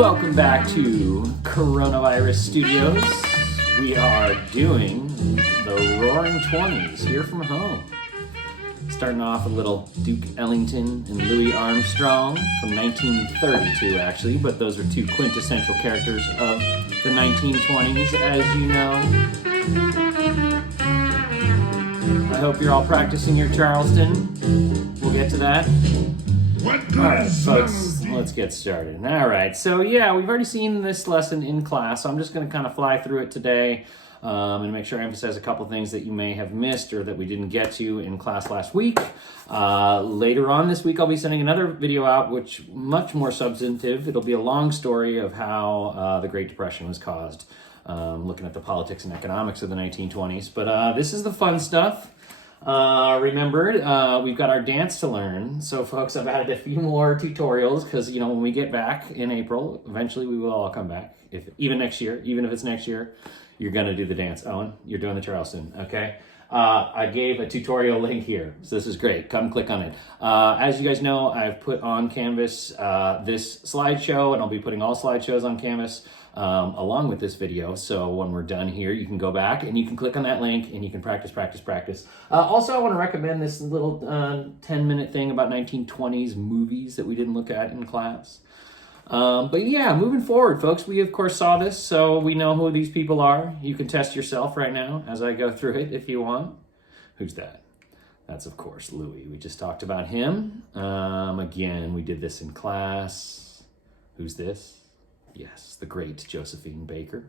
Welcome back to Coronavirus Studios. We are doing the Roaring 20s here from home. Starting off a little Duke Ellington and Louis Armstrong from 1932, actually, but those are two quintessential characters of the 1920s, as you know. I hope you're all practicing your Charleston. We'll get to that. All right, folks, let's get started. All right, so yeah, we've already seen this lesson in class, so I'm just going to kind of fly through it today and make sure I emphasize a couple things that you may have missed or that we didn't get to in class last week. Later on this week, I'll be sending another video out, which much more substantive. It'll be a long story of how the Great Depression was caused, looking at the politics and economics of the 1920s. But this is the fun stuff. Remembered, we've got our dance to learn. So folks, I've added a few more tutorials because, you know, when we get back in April, eventually we will all come back. Even if it's next year, you're going to do the dance. Owen, you're doing the Charleston, okay? I gave a tutorial link here, so this is great. Come click on it. As you guys know, I've put on Canvas this slideshow, and I'll be putting all slideshows on Canvas along with this video. So when we're done here, you can go back and you can click on that link and you can practice. Also, I want to recommend this little 10-minute thing about 1920s movies that we didn't look at in class. But yeah, moving forward, folks, we of course saw this, so we know who these people are. You can test yourself right now as I go through it if you want. Who's that? That's of course Louis. We just talked about him. Again, we did this in class. Who's this? Yes, the great Josephine Baker.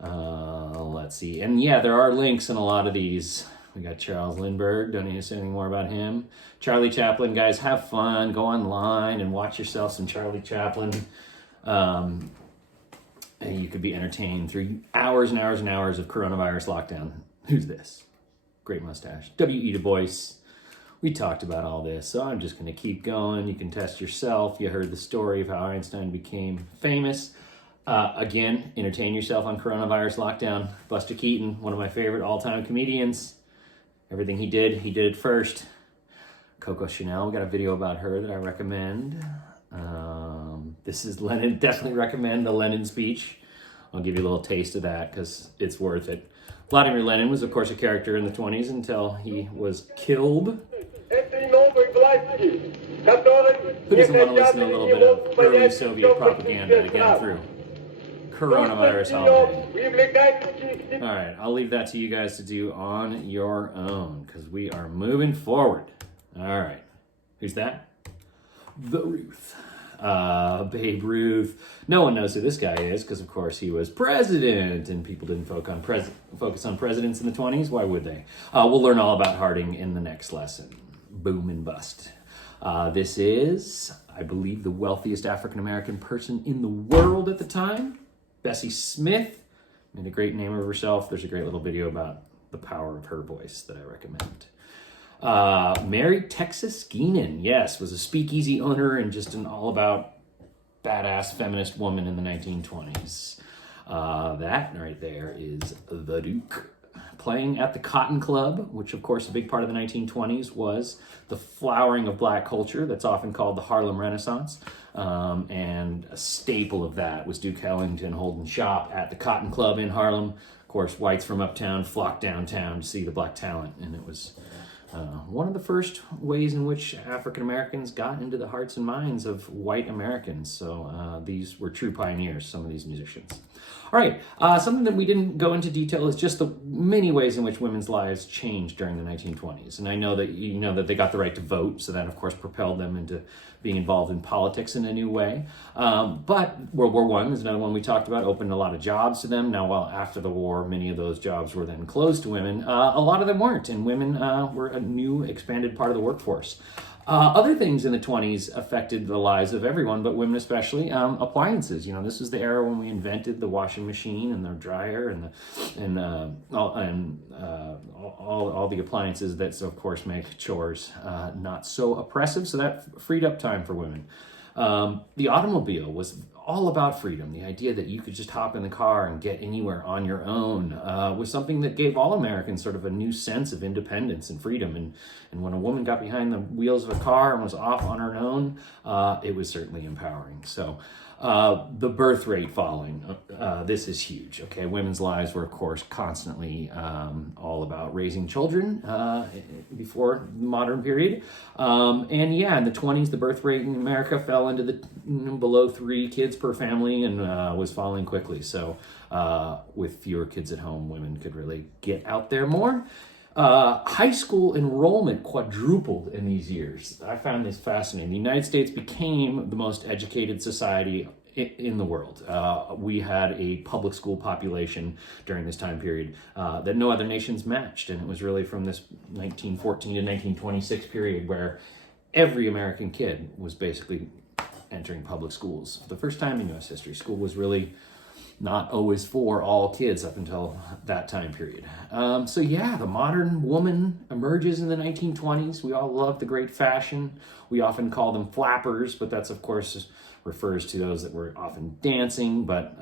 Let's see. And yeah, there are links in a lot of these. We got Charles Lindbergh. Don't need to say anything more about him. Charlie Chaplin. Guys, have fun. Go online and watch yourself some Charlie Chaplin. And you could be entertained through hours and hours and hours of coronavirus lockdown. Who's this? Great mustache. W.E. Du Bois. We talked about all this, so I'm just going to keep going. You can test yourself. You heard the story of how Einstein became famous. Again, entertain yourself on coronavirus lockdown. Buster Keaton, one of my favorite all-time comedians. Everything he did it first. Coco Chanel, we got a video about her that I recommend. This is Lenin. Definitely recommend the Lenin speech. I'll give you a little taste of that because it's worth it. Vladimir Lenin was, of course, a character in the 20s until he was killed. Who doesn't want to listen to a little bit of early Soviet propaganda to get him through coronavirus holiday? All right, I'll leave that to you guys to do on your own because we are moving forward. All right, who's that? The Ruth. Babe Ruth. No one knows who this guy is because, of course, he was president, and people didn't focus on presidents in the 20s. Why would they? We'll learn all about Harding in the next lesson. Boom and bust. This is, I believe, the wealthiest African-American person in the world at the time. Bessie Smith made a great name of herself. There's a great little video about the power of her voice that I recommend. Mary Texas Guinan, yes, was a speakeasy owner and just an all-about badass feminist woman in the 1920s. That right there is the Duke. Playing at the Cotton Club, which of course a big part of the 1920s was the flowering of black culture that's often called the Harlem Renaissance. And a staple of that was Duke Ellington holding shop at the Cotton Club in Harlem. Of course, whites from uptown flocked downtown to see the black talent, and it was one of the first ways in which African Americans got into the hearts and minds of white Americans. So these were true pioneers, some of these musicians. All right, something that we didn't go into detail is just the many ways in which women's lives changed during the 1920s. And I know that you know that they got the right to vote, so that of course propelled them into being involved in politics in a new way. But World War I is another one we talked about, opened a lot of jobs to them. Now, while after the war, many of those jobs were then closed to women, a lot of them weren't, and women were a new expanded part of the workforce. Other things in the 20s affected the lives of everyone, but women especially. Appliances. You know, this was the era when we invented the washing machine and the dryer and all the appliances that, of course, make chores not so oppressive. So that freed up time for women. The automobile was all about freedom. The idea that you could just hop in the car and get anywhere on your own was something that gave all Americans sort of a new sense of independence and freedom. And when a woman got behind the wheels of a car and was off on her own, it was certainly empowering. So The birth rate falling, this is huge, okay? Women's lives were, of course, constantly all about raising children before the modern period. And yeah, in the 20s, the birth rate in America fell into the below 3 kids per family and was falling quickly. So with fewer kids at home, women could really get out there more. High school enrollment quadrupled in these years. I found this fascinating. The United States became the most educated society in the world. We had a public school population during this time period that no other nations matched. And it was really from this 1914 to 1926 period where every American kid was basically entering public schools. For the first time in U.S. history, school was really not always for all kids up until that time period. So yeah, the modern woman emerges in the 1920s. We all love the great fashion. We often call them flappers, but that's of course refers to those that were often dancing. But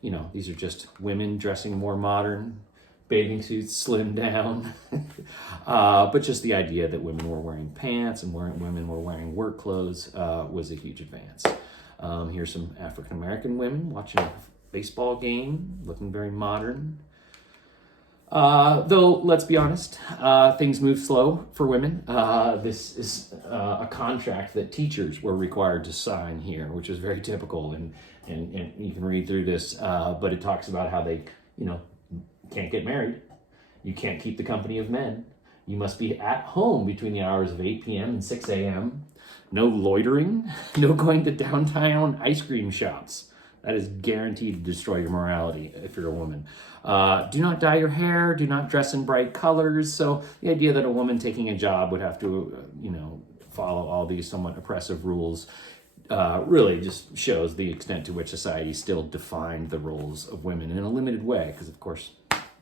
you know, these are just women dressing more modern, bathing suits slimmed down. But just the idea that women were wearing pants and women were wearing work clothes was a huge advance. Here's some African American women watching a baseball game, looking very modern. Though, let's be honest, things move slow for women. This is a contract that teachers were required to sign here, which is very typical, and you can read through this, but it talks about how they, you know, can't get married, you can't keep the company of men, you must be at home between the hours of 8 p.m. and 6 a.m., no loitering, no going to downtown ice cream shops. That is guaranteed to destroy your morality if you're a woman. Do not dye your hair. Do not dress in bright colors. So the idea that a woman taking a job would have to, you know, follow all these somewhat oppressive rules really just shows the extent to which society still defined the roles of women in a limited way. Because of course,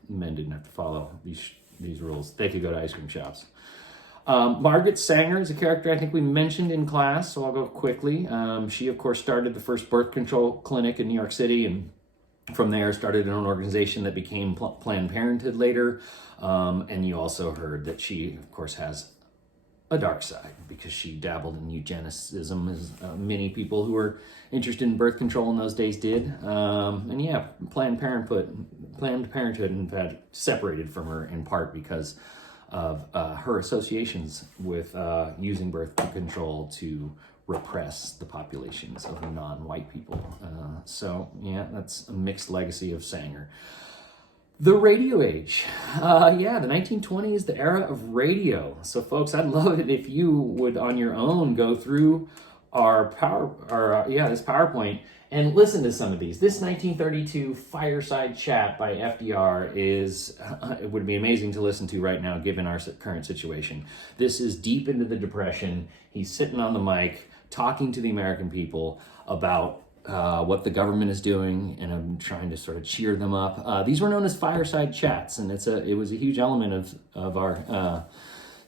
men didn't have to follow these rules. They could go to ice cream shops. Margaret Sanger is a character I think we mentioned in class, so I'll go quickly. She, of course, started the first birth control clinic in New York City, and from there started an organization that became Planned Parenthood later. And you also heard that she, of course, has a dark side because she dabbled in eugenicism, as many people who were interested in birth control in those days did. And yeah, Planned Parenthood, in fact, separated from her in part because of her associations with using birth control to repress the populations of non-white people. So yeah, that's a mixed legacy of Sanger. The radio age. Yeah, the 1920s, the era of radio. So folks, I'd love it if you would on your own go through this PowerPoint and listen to some of these. This 1932 fireside chat by FDR it would be amazing to listen to right now given our current situation. This is deep into the Depression. He's sitting on the mic talking to the American people about what the government is doing, and I'm trying to sort of cheer them up. These were known as fireside chats, and it was a huge element of our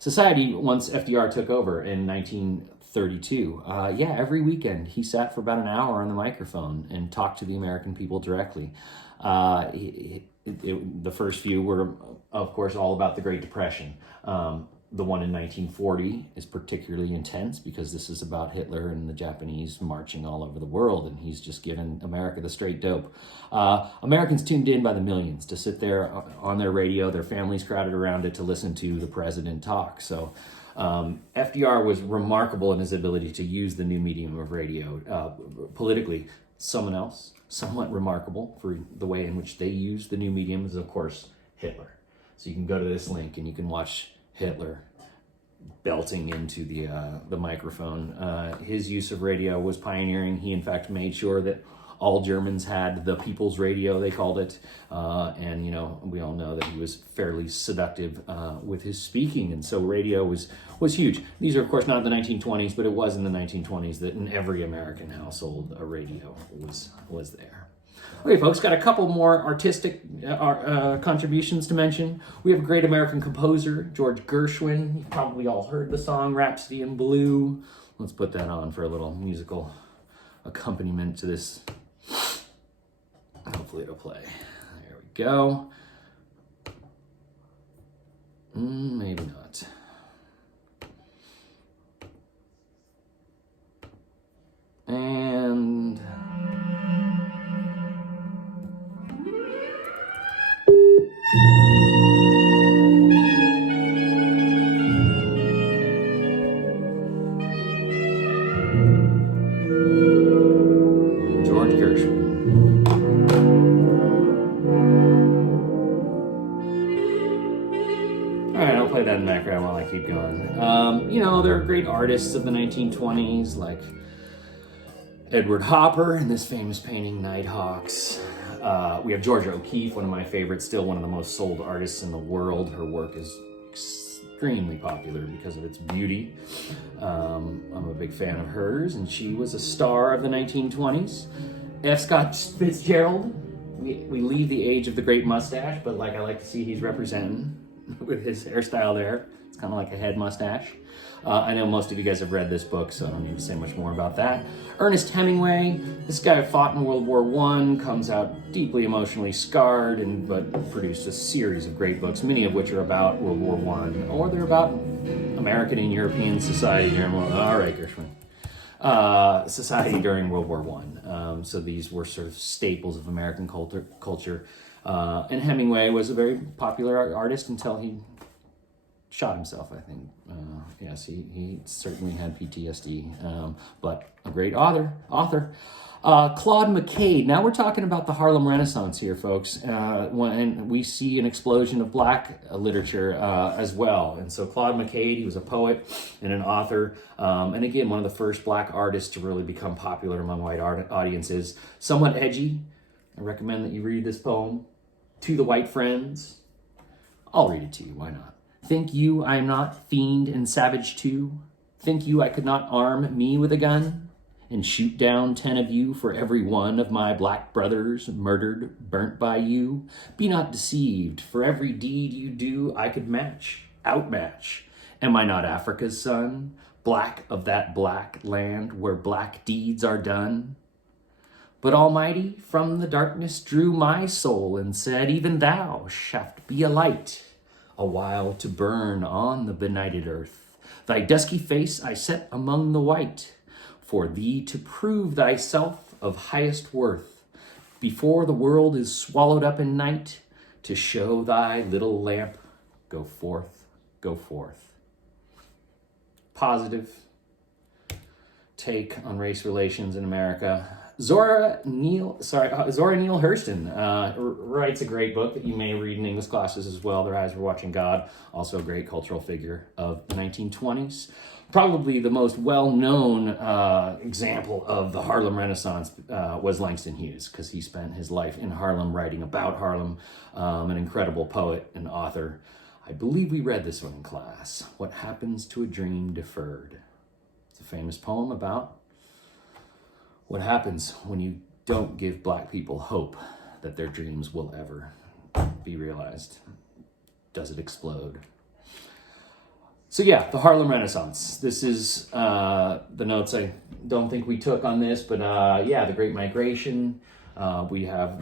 society once FDR took over in 1932. Yeah, every weekend he sat for about an hour on the microphone and talked to the American people directly. The first few were, of course, all about the Great Depression. The one in 1940 is particularly intense because this is about Hitler and the Japanese marching all over the world, and he's just given America the straight dope. Americans tuned in by the millions to sit there on their radio, their families crowded around it to listen to the president talk. So FDR was remarkable in his ability to use the new medium of radio politically. Someone else, somewhat remarkable for the way in which they used the new medium is, of course, Hitler. So you can go to this link and you can watch Hitler belting into the microphone. His use of radio was pioneering. He, in fact, made sure that all Germans had the People's Radio, they called it. And, you know, we all know that he was fairly seductive with his speaking. And so radio was huge. These are, of course, not the 1920s, but it was in the 1920s that in every American household, a radio was there. Okay, folks, got a couple more artistic contributions to mention. We have a great American composer, George Gershwin. You've probably all heard the song Rhapsody in Blue. Let's put that on for a little musical accompaniment to this. Hopefully it'll play. There we go. Maybe not. And while I keep going. You know, there are great artists of the 1920s, like Edward Hopper and this famous painting, Nighthawks. We have Georgia O'Keeffe, one of my favorites, still one of the most sold artists in the world. Her work is extremely popular because of its beauty. I'm a big fan of hers, and she was a star of the 1920s. F. Scott Fitzgerald. We leave the age of the great mustache, but like I like to see he's representing with his hairstyle there. It's kind of like a head mustache. I know most of you guys have read this book, so I don't need to say much more about that. Ernest Hemingway, this guy fought in World War I, comes out deeply emotionally scarred, but produced a series of great books, many of which are about World War I, or they're about American and European society during society during World War I. So these were sort of staples of American culture. And Hemingway was a very popular artist until he shot himself, I think. Yes, he certainly had PTSD, but a great author. Claude McKay. Now we're talking about the Harlem Renaissance here, folks. And we see an explosion of black literature as well. And so Claude McKay, he was a poet and an author. And again, one of the first black artists to really become popular among white audiences. Somewhat edgy. I recommend that you read this poem. To the White Friends. I'll read it to you, why not? Think you I am not fiend and savage too? Think you I could not arm me with a gun and shoot down 10 of you for every one of my black brothers murdered, burnt by you? Be not deceived, for every deed you do I could outmatch. Am I not Africa's son, black of that black land where black deeds are done? But Almighty from the darkness drew my soul and said, even thou shalt be a light, a while to burn on the benighted earth. Thy dusky face I set among the white, for thee to prove thyself of highest worth. Before the world is swallowed up in night, to show thy little lamp, go forth, go forth. Positive take on race relations in America. Zora Neale Hurston writes a great book that you may read in English classes as well. Their Eyes Were Watching God, also a great cultural figure of the 1920s. Probably the most well-known example of the Harlem Renaissance was Langston Hughes, because he spent his life in Harlem writing about Harlem, an incredible poet and author. I believe we read this one in class. What Happens to a Dream Deferred. It's a famous poem about what happens when you don't give black people hope that their dreams will ever be realized. Does it explode? So yeah, the Harlem Renaissance. This is the notes I don't think we took on this, but yeah, the Great Migration. We have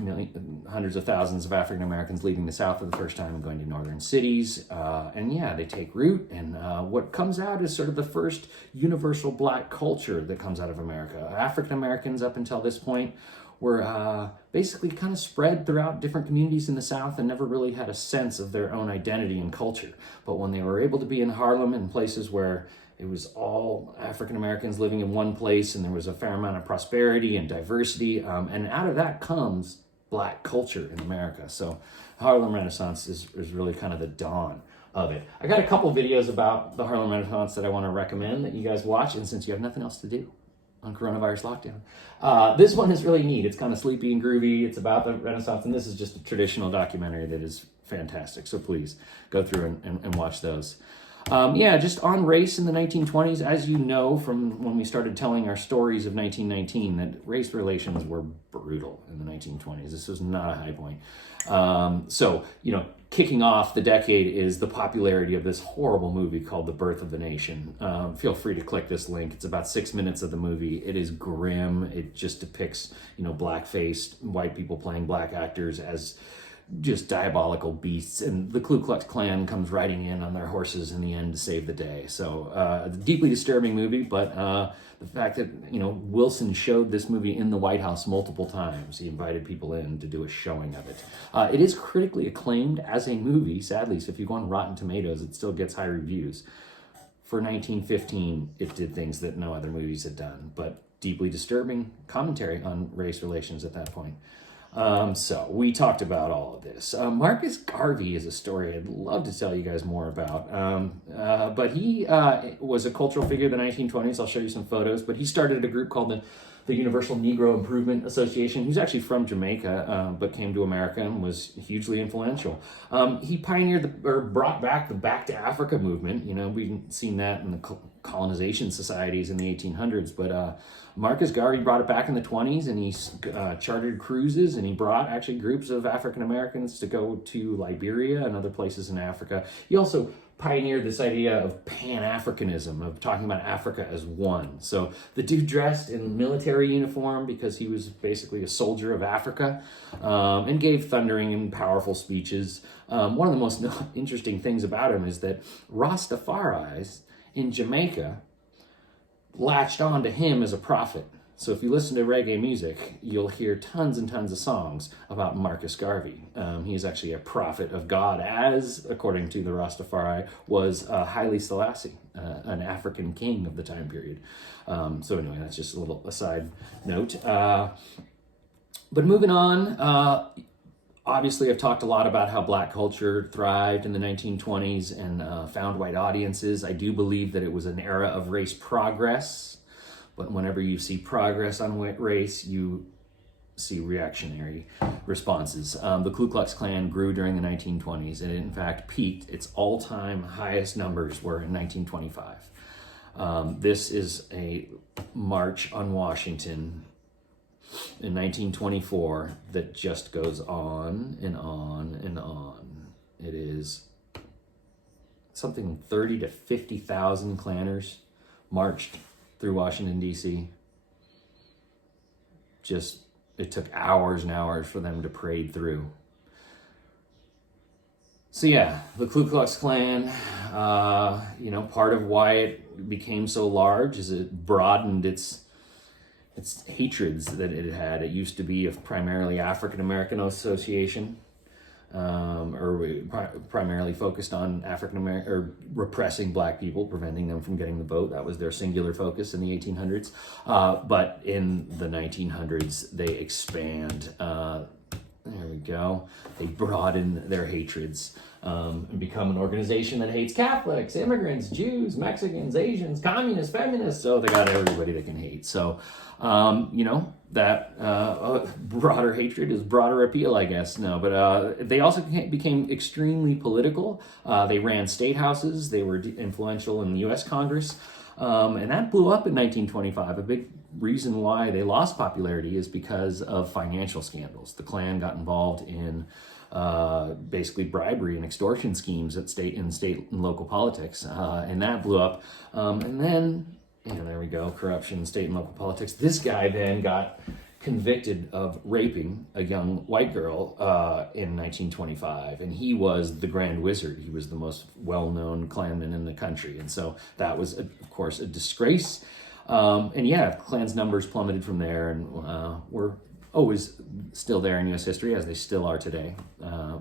hundreds of thousands of African Americans leaving the South for the first time and going to northern cities. And yeah, they take root. And what comes out is sort of the first universal black culture that comes out of America. African Americans up until this point were basically kind of spread throughout different communities in the South and never really had a sense of their own identity and culture. But when they were able to be in Harlem and places where it was all African Americans living in one place, and there was a fair amount of prosperity and diversity. And out of that comes black culture in America. So Harlem Renaissance is really kind of the dawn of it. I got a couple videos about the Harlem Renaissance that I want to recommend that you guys watch. And since you have nothing else to do on coronavirus lockdown, this one is really neat. It's kind of sleepy and groovy. It's about the Renaissance. And this is just a traditional documentary that is fantastic. So please go through and watch those. Yeah, just on race in the 1920s, as you know from when we started telling our stories of 1919, that race relations were brutal in the 1920s. This was not a high point. So, kicking off the decade is the popularity of this horrible movie called The Birth of the Nation. Feel free to click this link. It's about 6 minutes of the movie. It is grim. It just depicts, black-faced white people playing black actors as just diabolical beasts, and the Ku Klux Klan comes riding in on their horses in the end to save the day. So a deeply disturbing movie, but the fact that Wilson showed this movie in the White House multiple times. He invited people in to do a showing of it. It is critically acclaimed as a movie, sadly. So if you go on Rotten Tomatoes, it still gets high reviews. For 1915, it did things that no other movies had done, but deeply disturbing commentary on race relations at that point. So we talked about all of this. Marcus Garvey is a story I'd love to tell you guys more about. But he was a cultural figure of the 1920s. I'll show you some photos. But he started a group called the Universal Negro Improvement Association. He's actually from Jamaica, but came to America and was hugely influential. He pioneered or brought back the Back to Africa movement. You know, we've seen that in the colonization societies in the 1800s, but Marcus Garvey brought it back in the 20s, and he chartered cruises, and he brought actually groups of African Americans to go to Liberia and other places in Africa. He also pioneered this idea of Pan-Africanism, of talking about Africa as one. So the dude dressed in military uniform because he was basically a soldier of Africa, and gave thundering and powerful speeches. One of the most interesting things about him is that Rastafaris in Jamaica latched on to him as a prophet. So if you listen to reggae music, you'll hear tons and tons of songs about Marcus Garvey. He is actually a prophet of God, as, according to the Rastafari, was Haile Selassie, an African king of the time period. So anyway, that's just a little aside note. But moving on, obviously, I've talked a lot about how Black culture thrived in the 1920s and found white audiences. I do believe that it was an era of race progress. But whenever you see progress on race, you see reactionary responses. The Ku Klux Klan grew during the 1920s, and it in fact peaked. Its all-time highest numbers were in 1925. This is a march on Washington in 1924 that just goes on and on and on. It is something 30 to 50,000 Klanners marched through Washington, D.C. Just, it took hours and hours for them to parade through. So yeah, the Ku Klux Klan, part of why it became so large is it broadened its hatreds that it had. It used to be a primarily African-American association, primarily focused on African-American, or repressing Black people, preventing them from getting the vote. That was their singular focus in the 1800s. But in the 1900s, they expand. There we go. They broaden their hatreds and become an organization that hates Catholics, immigrants, Jews, Mexicans, Asians, communists, feminists. So they got everybody they can hate. So, that broader hatred is broader appeal, I guess. No, but they also became extremely political. They ran state houses. They were influential in the U.S. Congress. And that blew up in 1925. A big reason why they lost popularity is because of financial scandals. The Klan got involved in basically bribery and extortion schemes at state and local politics, and that blew up. And then, there we go, corruption in state and local politics. This guy then got convicted of raping a young white girl in 1925, and he was the Grand Wizard. He was the most well-known Klanman in the country, and so that was, of course, a disgrace. Klan's numbers plummeted from there, and were always still there in U.S. history, as they still are today,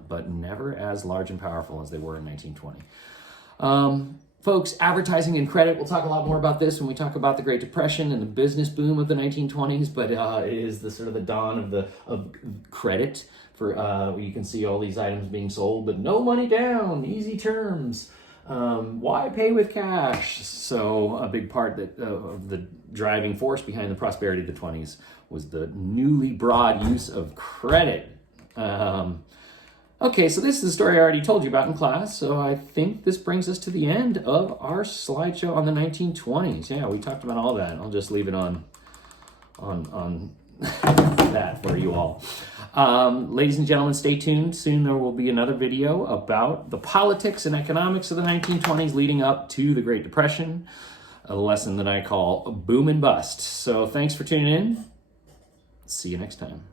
but never as large and powerful as they were in 1920. Folks, advertising and credit, we'll talk a lot more about this when we talk about the Great Depression and the business boom of the 1920s, but it is the sort of the dawn of credit. For you can see all these items being sold, but no money down, easy terms. Why pay with cash? So a big part of the driving force behind the prosperity of the 20s was the newly broad use of credit. Okay, so this is the story I already told you about in class, so I think this brings us to the end of our slideshow on the 1920s. Yeah, we talked about all that. I'll just leave it on that for you all. Ladies and gentlemen, stay tuned. Soon there will be another video about the politics and economics of the 1920s leading up to the Great Depression, a lesson that I call boom and bust. So thanks for tuning in. See you next time.